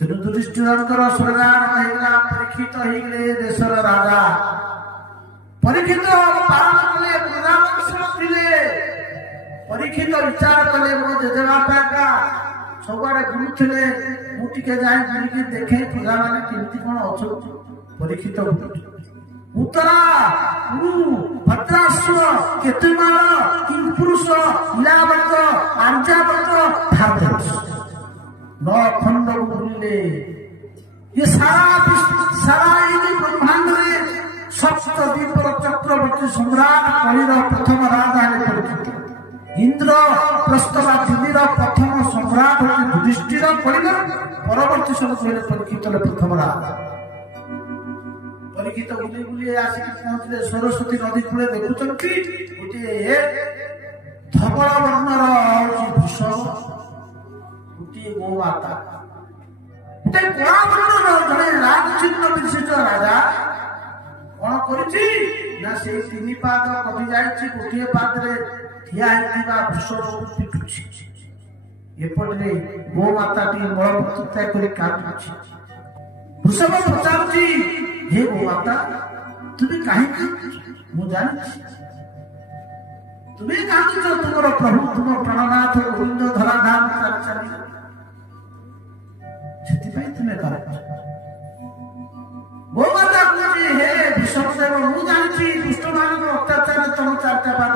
युधिष्ठिरଙ୍କର ସ୍ୱର୍ଗାରୋହଣ ହେଇଗଲା। ପରୀକ୍ଷିତ ହେଇଗଲେ ଦେଶର ରାଜା। ପରୀକ୍ଷିତ ପାଳନ କଲେ, ପ୍ରଜାବଂଶ ଥିଲେ। ପରୀକ୍ଷିତ ବିଚାର କଲେ, ମୋ ଜେଜେବାପା ଏକା ସବୁଆଡେ ବୁଲୁଥିଲେ, ମୁଁ ଟିକେ ଯାଇ ବୁଲିକି ଦେଖେ ପ୍ରଜାମାନେ କେମିତି କଣ ଅଛନ୍ତି। ପରୀକ୍ଷିତ ଉତ୍ତରା ଭଦ୍ରାଶ୍ର କେତୁମାଳ କିଂପୁରୁଷ ଇଳାବତ ଆର୍ଯ୍ୟାବତ ଭାରତ ନଅ ଖଣ୍ଡକୁ ବୁଲିଲେ। ये सारा ब्रह्मांडे सप्तद्वीपर चक्रवर्ती सम्राट कलिर प्रथम राजा परीक्षित। इंद्र प्रस्तवा दिल्लीर प्रथम सम्राट होते युधिष्ठिर कलिर परवर्ती सब कहले परीक्षित प्रथम राजा। परीक्षित बुली बुली आसिक पहुंचले सरस्वती नदी कूले देखुचंती गोटे धवल वर्णर वृषभ गोटे गोमाता गोटे कला वर्णर जड़े राजचिह्न विशिष्ट राजा कौन करुची ना से तीन पाद कटि जाइछि गोटे पादरे ठिया हेतिबा वृषभ पिटुछि। एपटे गोमाताटी मलमूत्र करि काटुछि। वृषभ पचारुछि हे गोमाता तुम्हें कहीं मु जानी तुम्हें जानी तुम प्रभु तुम प्राणनाथ गोविंद धराधाम चली तुम्हें कर गोमाता कहती हे विषमदेव मु जानी दुष्ट मान अत्याचार तुम चारटा पाद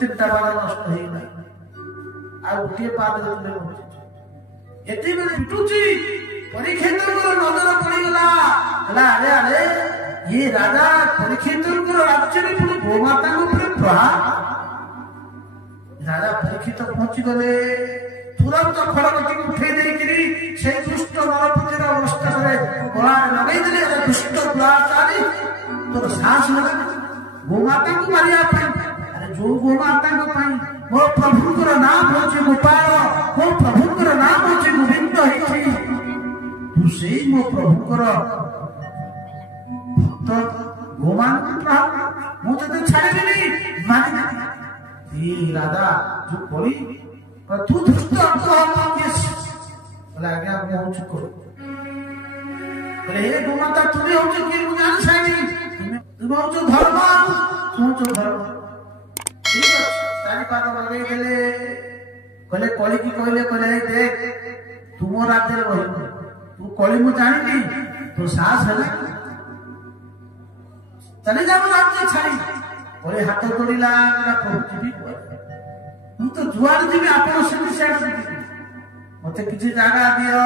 तीनटा पाद नष्ट हो गोटे पाद एति पिटुची। परीक्षित नजर पड़गला अरे अरे ये राजा परीक्षित राज्य में पुणी गोमाता प्रहार। राजा परीक्षित पहुंची गले तुरंत खड़गटी उठे से दुष्ट नरपतिर अवस्था गला लगे दुष्ट दुराचारी तोर साहस लगे गोमाता को मारिया अरे जो गोमाता मो प्रभुंर नाम हूँ गोपाल मो प्रभुंर नाम हूँ गोविंद तू से मो प्रभुंर भक्त गोमान मुझे छाड़बी मानी राजा जो कही तू दुष्ट आज्ञा हे गोमाता तुम्हें हूँ कि जान सारी तुम हूँ धर्म तुम धर्म ठीक है चारि पाद लगे कहले कली की कहले देख तुम राज्य रही तू कली मु जानी तो साहस है चले जाओ राज्य छाड़ी बोले हाथ जोड़िला प्रभु जी मु तो जुआड़ जी आप मत किसी जगह दियो